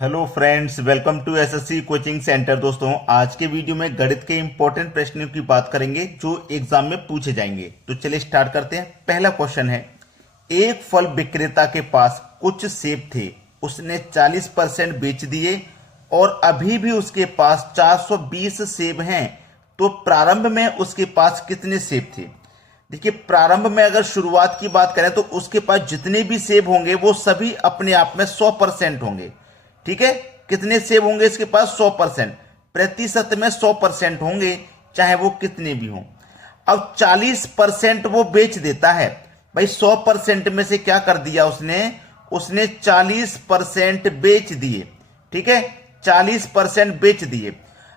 Hello friends, welcome to SSC coaching centre. दोस्तों, आज के वीडियो में गणित के इंपॉर्टेंट प्रश्नों की बात करेंगे जो एग्जाम में पूछे जाएंगे। तो चलिए स्टार्ट करते हैं। पहला क्वेश्चन है, एक फल विक्रेता के पास कुछ सेब थे, उसने 40% बेच दिए और अभी भी उसके पास 420 सेब हैं, तो प्रारंभ में उसके पास कितने सेब थे? देखिए, प्रारंभ में अगर शुरुआत की बात करें तो उसके पास जितने भी सेब होंगे वो सभी अपने आप में 100% होंगे। ठीक है, कितने सेब होंगे इसके पास? 100%। प्रतिशत में 100% होंगे, चाहे वो कितने भी हों। अब 40% वो बेच देता है। भाई 100% में से क्या कर दिया उसने? उसने 40% बेच दिए। ठीक है, 40% बेच दिए।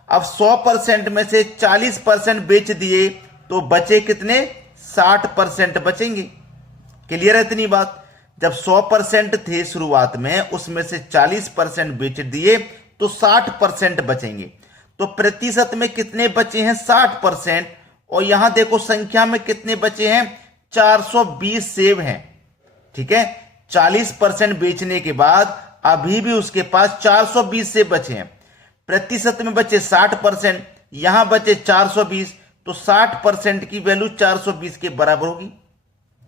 अब 100% में से 40% बेच दिए तो बचे कितने? 60% बचेंगे। क्लियर है इतनी बात? जब 100% थे शुरुआत में, उसमें से 40% बेच दिए तो 60% बचेंगे। तो प्रतिशत में कितने बचे हैं? 60%। और यहां देखो संख्या में कितने बचे हैं? 420 सेब हैं। ठीक है, 40% बेचने के बाद अभी भी उसके पास 420 सेब बचे हैं। प्रतिशत में बचे 60%, यहां बचे 420, तो 60% की वैल्यू 420 के बराबर होगी।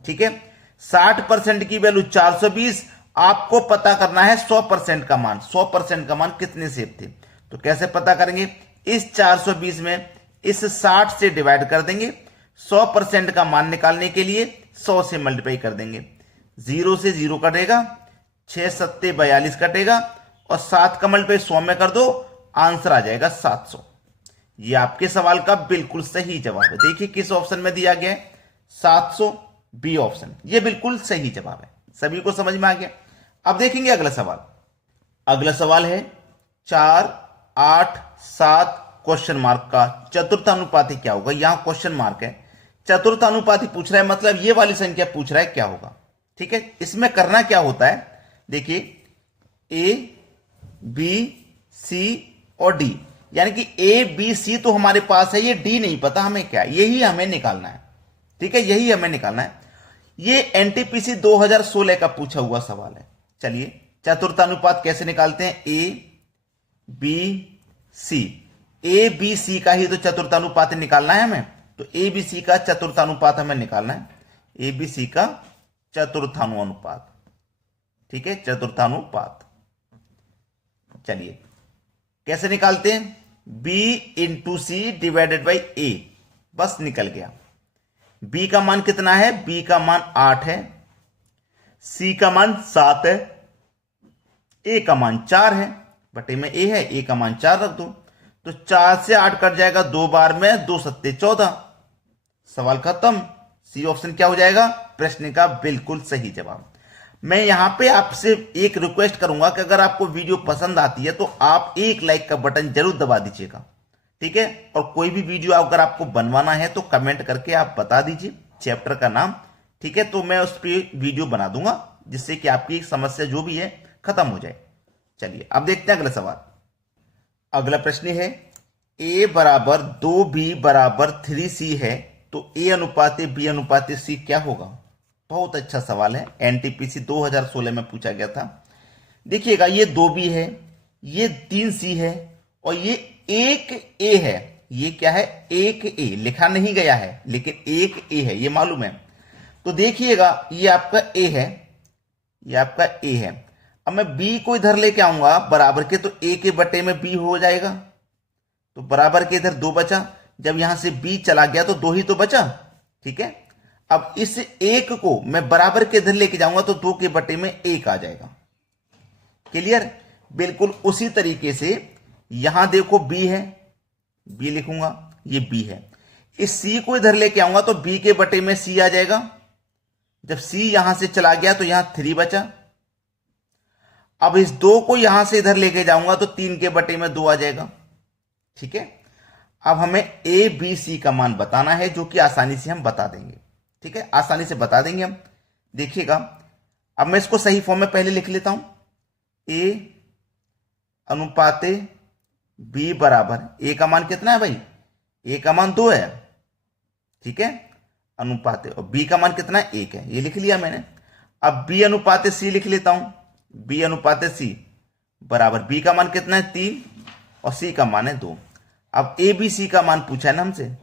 ठीक है, 60% की वैल्यू 420। आपको पता करना है 100% का मान। 100% का मान कितने सेब थे? तो कैसे पता करेंगे? इस 420 में इस 60 से डिवाइड कर देंगे। 100% का मान निकालने के लिए 100 से मल्टीप्लाई कर देंगे। 0 से 0 कटेगा, 6 सत्ते 42 कटेगा और 7 का मल्टीप्लाई 100 में कर दो, आंसर आ जाएगा 700। ये आपके सवाल का बिल्कुल सही जवाब है। देखिए किस ऑप्शन में दिया गया है? 700, बी ऑप्शन। ये बिल्कुल सही जवाब है। सभी को समझ में आ गया? अब देखेंगे अगला सवाल। अगला सवाल है 4, 8, 7 क्वेश्चन मार्क का चतुर्थानुपाती क्या होगा? यहां क्वेश्चन मार्क है, चतुर्थानुपाती पूछ रहा है, मतलब ये वाली संख्या पूछ रहा है क्या होगा। ठीक है, इसमें करना क्या होता है? देखिए, ए, बी, सी और डी, यानी कि ए बी सी तो हमारे पास है, ये डी नहीं पता हमें क्या, यही हमें निकालना है। ठीक है, यही हमें निकालना है। ये एनटीपीसी 2016 का पूछा हुआ सवाल है। चलिए, चतुर्थानुपात कैसे निकालते हैं? A B C, A B C का ही तो चतुर्थानुपात निकालना है हमें। तो ए बी सी का चतुर्थानुपात हमें निकालना है। ए बी सी का चतुर्थानुपात। ठीक है, चतुर्थानुपात। चलिए कैसे निकालते हैं? B into C divided by A, बस निकल गया। बी का मान कितना है? बी का मान 8 है, सी का मान 7 है, ए का मान 4 है। बटे में ए है, ए का मान 4 रख दो, तो 4 से 8 कट जाएगा 2 बार में, 2 सत्ते 14। सवाल खत्म। सी ऑप्शन क्या हो जाएगा? प्रश्न का बिल्कुल सही जवाब। मैं यहां पे आपसे एक रिक्वेस्ट करूंगा कि अगर आपको वीडियो पसंद आती है तो आप एक लाइक का बटन जरूर दबा दीजिएगा। ठीक है, और कोई भी वीडियो अगर आपको बनवाना है तो कमेंट करके आप बता दीजिए चैप्टर का नाम। ठीक है, तो मैं उस पर वीडियो बना दूंगा जिससे कि आपकी समस्या जो भी है खत्म हो जाए। चलिए अब देखते हैं अगला सवाल। अगला प्रश्न है, ए बराबर 2b बराबर 3c है, तो ए अनुपाते बी अनुपाते सी क्या होगा? बहुत अच्छा सवाल है, एनटीपीसी 2016 में पूछा गया था। देखिएगा, ये 2b है, ये 3c है और ये 1a है। ये क्या है? 1a लिखा नहीं गया है लेकिन 1a है, ये मालूम है। तो देखिएगा, ये आपका a है, ये आपका a है। अब मैं b को इधर लेके आऊंगा बराबर के, तो a के बटे में b हो जाएगा। तो बराबर के इधर 2 बचा, जब यहां से b चला गया तो 2 ही तो बचा। ठीक है, अब इस 1 को मैं बराबर के इधर लेके जाऊंगा तो 2 के बटे में 1 आ जाएगा। क्लियर? बिल्कुल उसी तरीके से यहां देखो b है, b लिखूंगा, ये b है। इस c को इधर लेके आऊंगा तो b के बटे में c आ जाएगा। जब c यहां से चला गया तो यहां 3 बचा। अब इस 2 को यहां से इधर लेके जाऊंगा तो 3 के बटे में 2 आ जाएगा। ठीक है, अब हमें ए बी सी का मान बताना है, जो कि आसानी से हम बता देंगे। ठीक है, आसानी से बता देंगे हम। देखिएगा, अब मैं इसको सही फॉर्म में पहले लिख लेता हूं। ए अनुपाते बी बराबर, ए का मान कितना है भाई? ए का मान 2 है। ठीक है, अनुपाते, और बी का मान कितना है? 1 है, ये लिख लिया मैंने। अब बी अनुपाते सी लिख लेता हूं। बी अनुपाते सी बराबर बी का मान कितना है 3 और सी का मान है 2। अब ए बी सी का मान पूछा है ना हमसे,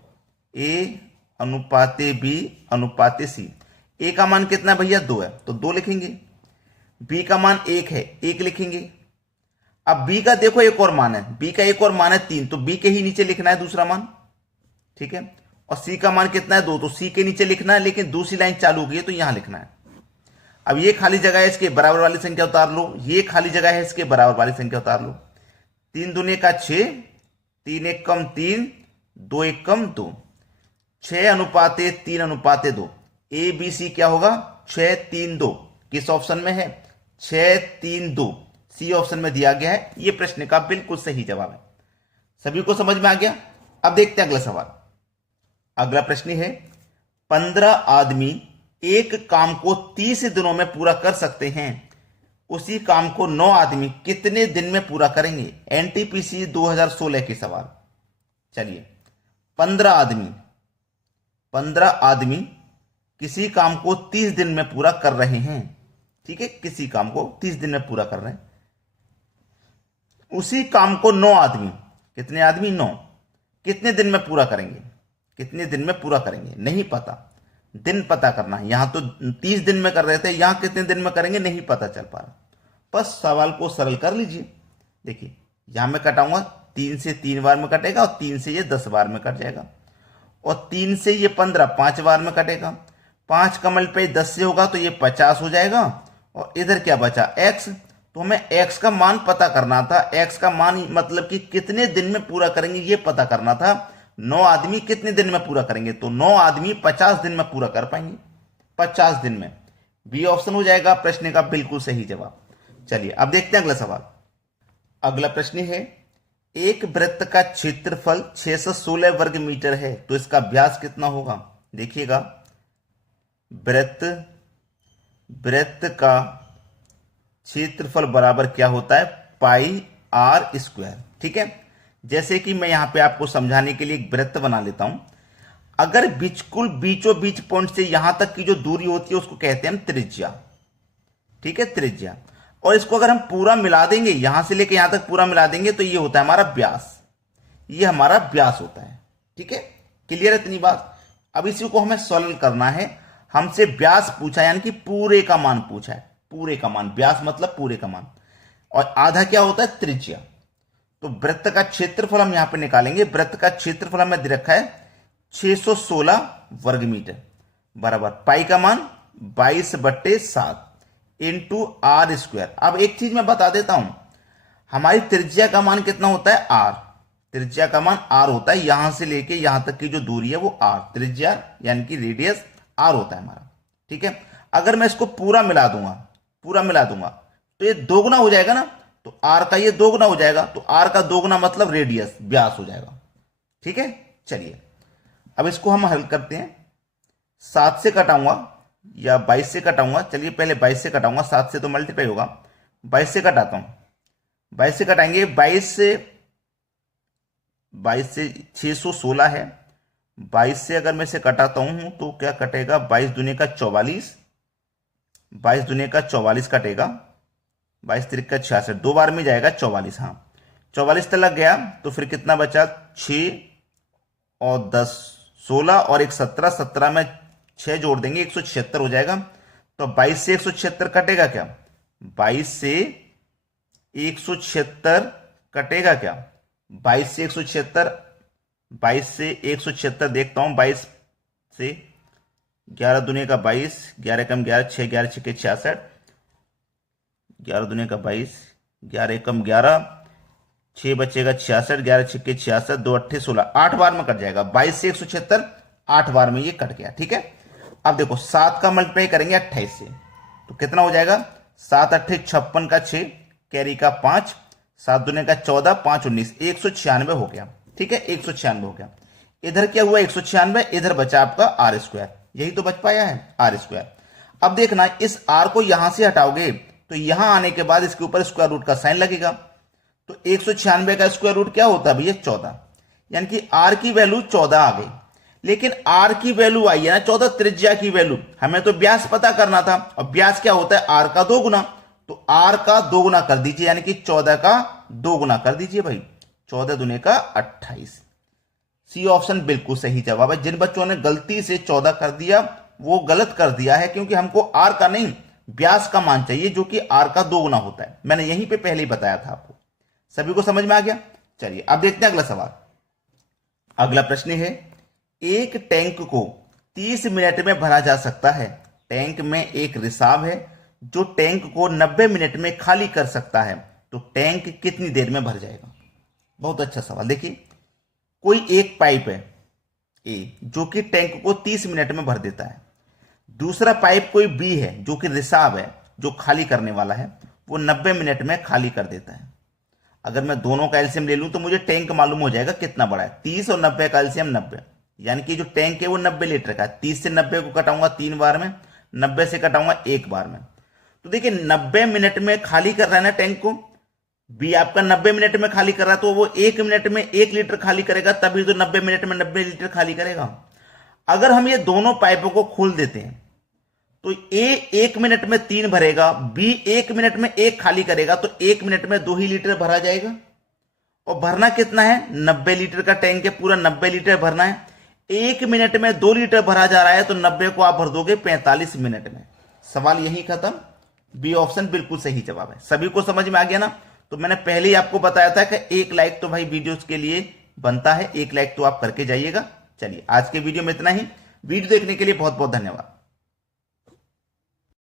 ए अनुपाते बी अनुपाते सी। ए का मान कितना भैया 2 है तो 2 लिखेंगे, बी का मान 1 है 1 लिखेंगे। अब बी का देखो एक और मान है, बी का एक और मान है 3 तो बी के ही नीचे लिखना है दूसरा मान, ठीक है। और सी का मान कितना है 2 तो सी के नीचे लिखना है, लेकिन दूसरी लाइन चालू हो गई है तो यहां लिखना है। अब ये खाली जगह है इसके बराबर वाली संख्या उतार लो, ये खाली जगह है इसके बराबर वाली संख्या उतार लो। 3 दूनी का 6, 3 1 कम 3, 2 1 कम 2, 6 अनुपाते 3 अनुपाते 2। ए बी सी क्या होगा 6 3 2, किस ऑप्शन में है 6 3 2, सी ऑप्शन में दिया गया है। यह प्रश्न का बिल्कुल सही जवाब है। सभी को समझ में आ गया। अब देखते हैं अगला सवाल। अगला प्रश्न है 15 आदमी एक काम को 30 दिनों में पूरा कर सकते हैं, उसी काम को 9 आदमी कितने दिन में पूरा करेंगे। एनटीपीसी 2016 के सवाल। चलिए 15 आदमी किसी काम को 30 दिन में पूरा कर रहे हैं, ठीक है, किसी काम को 30 दिन में पूरा कर रहे हैं। उसी काम को 9 आदमी, कितने आदमी 9, कितने दिन में पूरा करेंगे, कितने दिन में पूरा करेंगे नहीं पता, दिन पता करना है। यहां तो 30 दिन में कर रहे थे, यहां कितने दिन में करेंगे नहीं पता चल पा रहा। बस सवाल को सरल कर लीजिए। देखिए यहां मैं कटाऊंगा, 3 से 3 बार में कटेगा और 3 से ये 10 बार में कट जाएगा, और 3 से ये 15 5 बार में कटेगा। 5 का मल्टीप्लाई 10 से होगा तो ये 50 हो जाएगा, और इधर क्या बचा x, तो हमें x का मान पता करना था। x का मान मतलब कि कितने दिन में पूरा करेंगे ये पता करना था। 9 आदमी कितने दिन में पूरा करेंगे, तो 9 आदमी 50 दिन में पूरा कर पाएंगे, 50 दिन में। बी ऑप्शन हो जाएगा प्रश्न का बिल्कुल सही जवाब। चलिए अब देखते हैं अगला सवाल। अगला प्रश्न है एक वृत्त का क्षेत्रफल 616 वर्ग मीटर है, तो इसका व्यास कितना होगा। देखिएगा वृत्त का क्षेत्रफल बराबर क्या होता है पाई आर स्क्वायर, ठीक है। जैसे कि मैं यहां पे आपको समझाने के लिए एक वृत्त बना लेता हूं। अगर बिल्कुल बीचों बीच पॉइंट से यहां तक की जो दूरी होती है उसको कहते हैं हम त्रिज्या, ठीक है, त्रिज्या। और इसको अगर हम पूरा मिला देंगे, यहां से लेके यहां तक पूरा मिला देंगे तो ये होता है हमारा व्यास, ये हमारा व्यास होता है, ठीक है। क्लियर है इतनी बात। अब इसी को हमें सॉल्व करना है। हमसे व्यास पूछा यानी कि पूरे का मान पूछा है, पूरे का मान, व्यास मतलब पूरे का मान, और आधा क्या होता है त्रिज्या। तो वृत्त का क्षेत्रफल हम यहां पे निकालेंगे। वृत्त का क्षेत्रफल हमें दे रखा है 616 वर्ग मीटर बराबर पाई का मान 22/7 इंटू आर स्क्वायर। अब एक चीज मैं बता देता हूं, हमारी त्रिज्या का मान कितना होता है आर, त्रिज्या का मान आर होता है। यहां से लेके यहां तक की जो दूरी है वो आर, त्रिज्या यानी कि रेडियस आर होता है हमारा, ठीक है। अगर मैं इसको पूरा मिला दूंगा तो ये दोगुना हो जाएगा ना, तो आर का ये दोगुना हो जाएगा, तो आर का दोगुना मतलब रेडियस व्यास हो जाएगा, ठीक है। चलिए अब इसको हम हल करते हैं। 7 से कटाऊंगा या 22 से कटाऊंगा। चलिए पहले 22 से कटाऊंगा, 7 से तो मल्टीप्लाई होगा। 22 से कटाता हूं, 22 से कटाएंगे। 22 से 616 है। 22 से अगर मैं इसे कटाता हूं तो क्या कटेगा, 22 दूनी का 44, 22 दूनी का 44 कटेगा, 22 त्रिक का 66, 2 बार में जाएगा 44। हाँ 44 तक लग गया, तो फिर कितना बचा 6 और 10 16 और एक 17, 17 में 6 जोड़ देंगे 176 हो जाएगा। तो 22 से 176 कटेगा क्या, 22 से 176 कटेगा क्या, 22 से 176, 22 से 176 देखता हूं। 22 से 11 दूनी का 22, 11 कम 11, 6 11 6 के 66, 11 दूनी का 22, 11 कम 11, 6 बचेगा 66, 11 6 के 66, 2 8 16, 8 बार में कट जाएगा। 22 से 176 8 बार में ये कट गया, ठीक है। अब देखो 7 का मल्टीप्लाई करेंगे 28 से, तो कितना हो जाएगा 7 8 56 का 6, कैरी का 5, 7 दूनी का 14, 5 19, 196 हो गया, ठीक है, 196 हो गया। इधर क्या हुआ 196, इधर बचा आपका आर स्क्वायर, यही तो बच पाया है आर स्क्वायर। अब देखना इस आर को यहां से हटाओगे तो यहां आने के बाद इसके ऊपर स्क्वायर रूट का साइन लगेगा। तो 196 का स्क्वायर रूट क्या होता है भैया 14, यानी कि आर की वैल्यू 14 आ गई। लेकिन आर की वैल्यू आई है ना 14, त्रिज्या की वैल्यू, हमें तो व्यास पता करना था, और व्यास क्या होता है आर का 2 गुना, तो आर का 2 गुना कर दीजिए, यानी कि 14 का 2 गुना कर दीजिए भाई, 14 दूने का 28। सी ऑप्शन बिल्कुल सही जवाब है। जिन बच्चों ने गलती से 14 कर दिया वो गलत कर दिया है, क्योंकि हमको आर का नहीं व्यास का मान चाहिए, जो कि आर का 2 गुना होता है। मैंने यहीं पे पहले ही बताया था आपको। सभी को समझ में आ गया? चलिए अब देखते हैं अगला सवाल। अगला प्रश्न है, एक टैंक को 30 मिनट में भरा जा सकता है। टैंक में एक रिसाव है जो टैंक को 90 मिनट में खाली कर सकता है, तो टैंक कितनी देर में भर जाएगा? बहुत अच्छा सवाल। देखिए, कोई एक पाइप है ए जो कि टैंक को 30 मिनट में भर देता है। दूसरा पाइप कोई बी है जो कि रिसाव है, जो खाली करने वाला है, वो 90 मिनट में खाली कर देता है। अगर मैं दोनों का एलसीएम ले लूं तो मुझे टैंक मालूम हो जाएगा कितना बड़ा है। 30 और 90 का एलसीएम 90, यानी कि जो टैंक है वो 90 लीटर का है। 30 से 90 को कटाऊंगा 3 बार में, 90 से कटाऊंगा 1 बार में। तो देखिए 90 मिनट में खाली कर रहा है ना टैंक को, बी आपका 90 मिनट में खाली कर रहा है, तो वो 1 मिनट में 1 लीटर खाली करेगा, तभी तो 90 मिनट में 90 लीटर खाली करेगा। अगर हम ये दोनों पाइपों को खोल देते हैं तो ए 1 मिनट में 3 भरेगा, बी 1 मिनट में 1 खाली करेगा, तो 1 मिनट में 2 ही लीटर भरा जाएगा। और भरना कितना है? 90 लीटर का टैंक है, पूरा 90 लीटर भरना है। 1 मिनट में 2 लीटर भरा जा रहा है, तो 90 को आप भर दोगे 45 मिनट में। सवाल यही खत्म। बी ऑप्शन बिल्कुल सही जवाब है। सभी को समझ में आ गया ना? तो मैंने पहले ही आपको बताया था कि 1 लाइक तो भाई वीडियोस के लिए बनता है, 1 लाइक तो आप करके जाइएगा। चलिए आज के वीडियो में इतना ही। वीडियो देखने के लिए बहुत बहुत धन्यवाद।